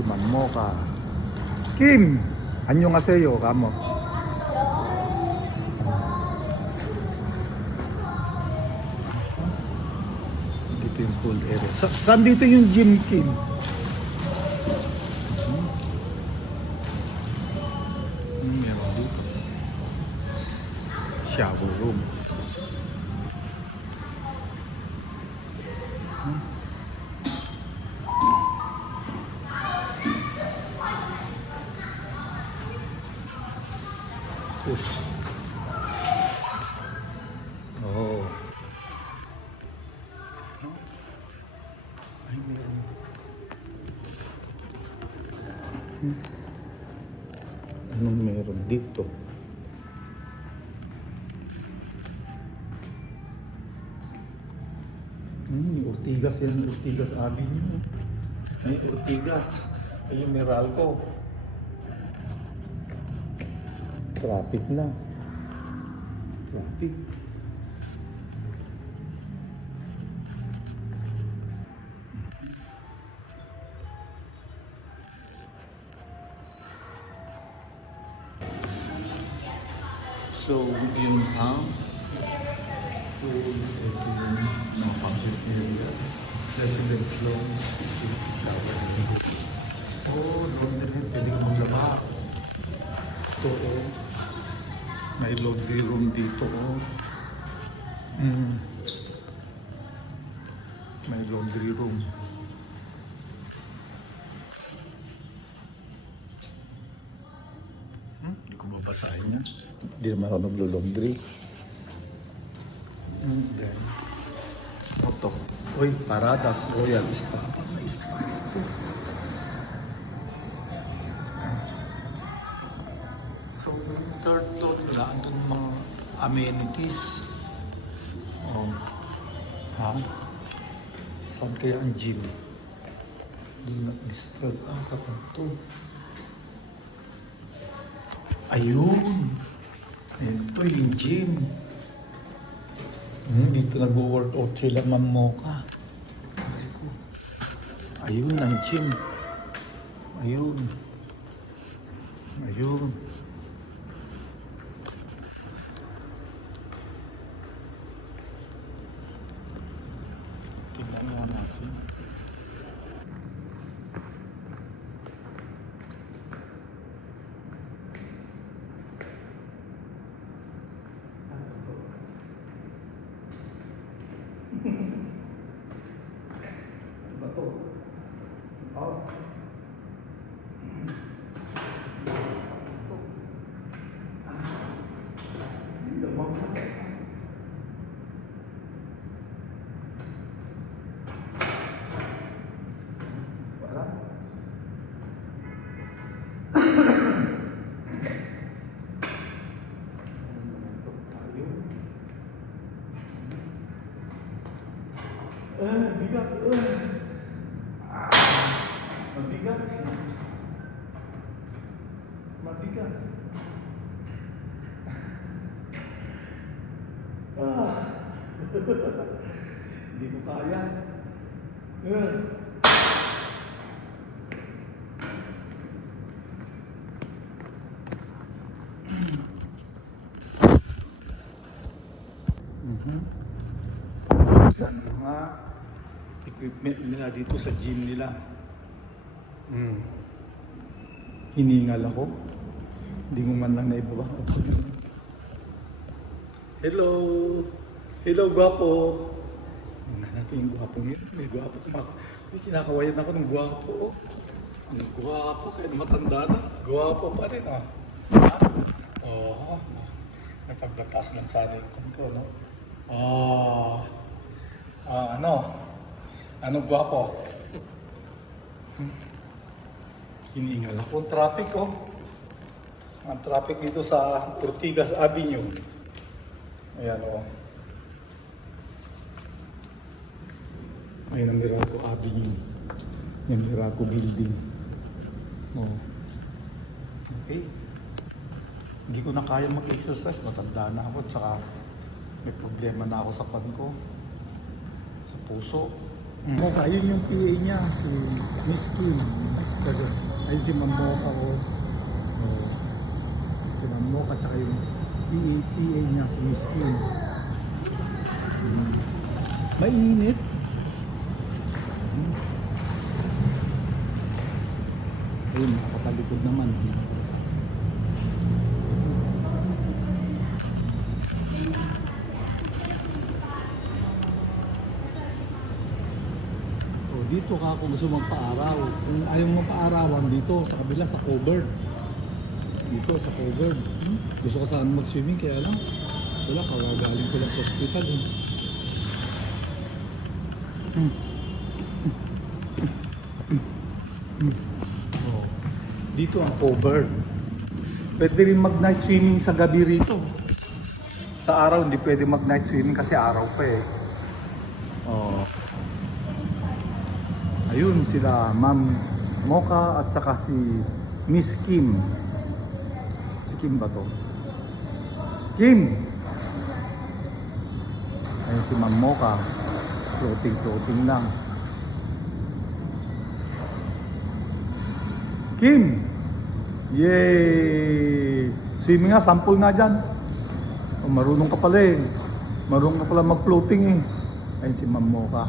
si Ma'am Mocha. Kim, annyeonghaseyo kamo. Dito yung pool area. Saan dito yung gym, Kim? Meron dito. Shower room. Push. Oh. Ay, meron. Anong meron dito? Ortigas yan, Ortigas Avenue. Ay, Ortigas. Ay, yung Meralco. Traffic na. Traffic. So, yun ang pool, ito yung mga function area, resident lounge, shower. Oh, laundry, pwede ka maglaba. Ito, oh. May laundry room dito, oh. May laundry room. Hindi ko babasahin yan. Hindi naman ako naglo-laundry. Then, ito. Uy, Paradas Royal Spa. May spa ito. So, yung third floor nila, andun mga amenities. Oh. Ha? Saan kaya ang gym? Do not disturb. Sa kanto. Ayun! Ito yung gym. Dito nag-workout sila, Ma'am Mocha. Ayun ang gym. Ayun. Ayun. Tingnan nga natin. Bato. Oh. Hindi mo. Wala. Bigat. Mabigat. Mabigat. Hindi ko kaya. Yan mga equipment nila dito sa gym nila. Hiningal ako. Hindi ko man lang naibaba. Hello! Hello, gwapo! Tingnan natin yung gwapong yun. May gwapo. May kinakawayan ako ng gwapo. Ang gwapo, kahit matanda na. Gwapo pa rin, ah. Oo. Napaglatas lang sana yung ko, no? Ano? Anong gwapo? Hiningal ako. Ang traffic, oh. Ang traffic dito sa Ortigas Avenue. Ayan, oh. Ayan ang Meralco Avenue. Yung Meralco Building. Oh. Okay. Hindi ko na kaya mag-exercise. Matanda na ako. Tsaka may problema na ako sa pan ko. Sa puso. Ayun yung PA niya, si Miss Kim. Ayun si Ma'am Mocha ko. Oh. Si Ma'am Mocha tsaka yung PA niya si Miss Kim. Mainit. Ayun, nakatalikod naman. O, dito ka kung gusto magpa-araw. Kung ayaw mo pa-arawan dito, sa kabila, sa covered. Dito, sa covered. Gusto ko saan mag-swimming, kaya lang. Wala, kagagaling ko lang sa hospital. Oh. Dito ang covered. Pwede rin mag-night swimming sa gabi rito. Sa araw, hindi pwede mag-night swimming kasi araw pa eh. Oh. Ayun sila, Ma'am Mocha at saka si Miss Kim. Si Kim ba to? Kim! Ayun si Ma'am Mocha. Floating lang. Kim! Yay! Swimming nga, sample nga dyan. Oh, marunong ka pala eh. Marunong ka pala mag-floating eh. Ayun si Ma'am Mocha.